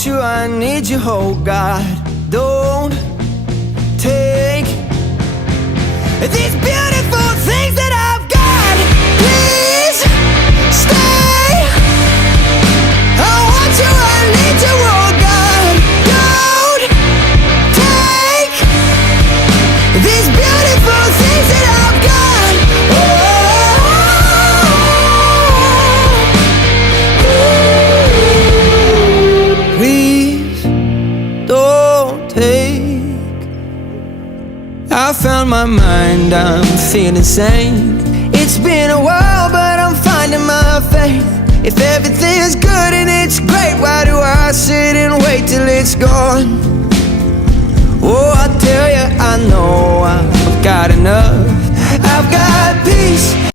want you, I need you, oh God. Don't take these beautiful things that I've got. Please stay. I want you, I need you, oh God. Don't take these beautiful things that I've got. Oh, please don't take. I found my mind, I'm feeling sane. It's been a while, but I'm finding my faith. If everything's good and it's great, why do I sit and wait till it's gone? Oh, I tell you, I know I've got enough. I've got peace.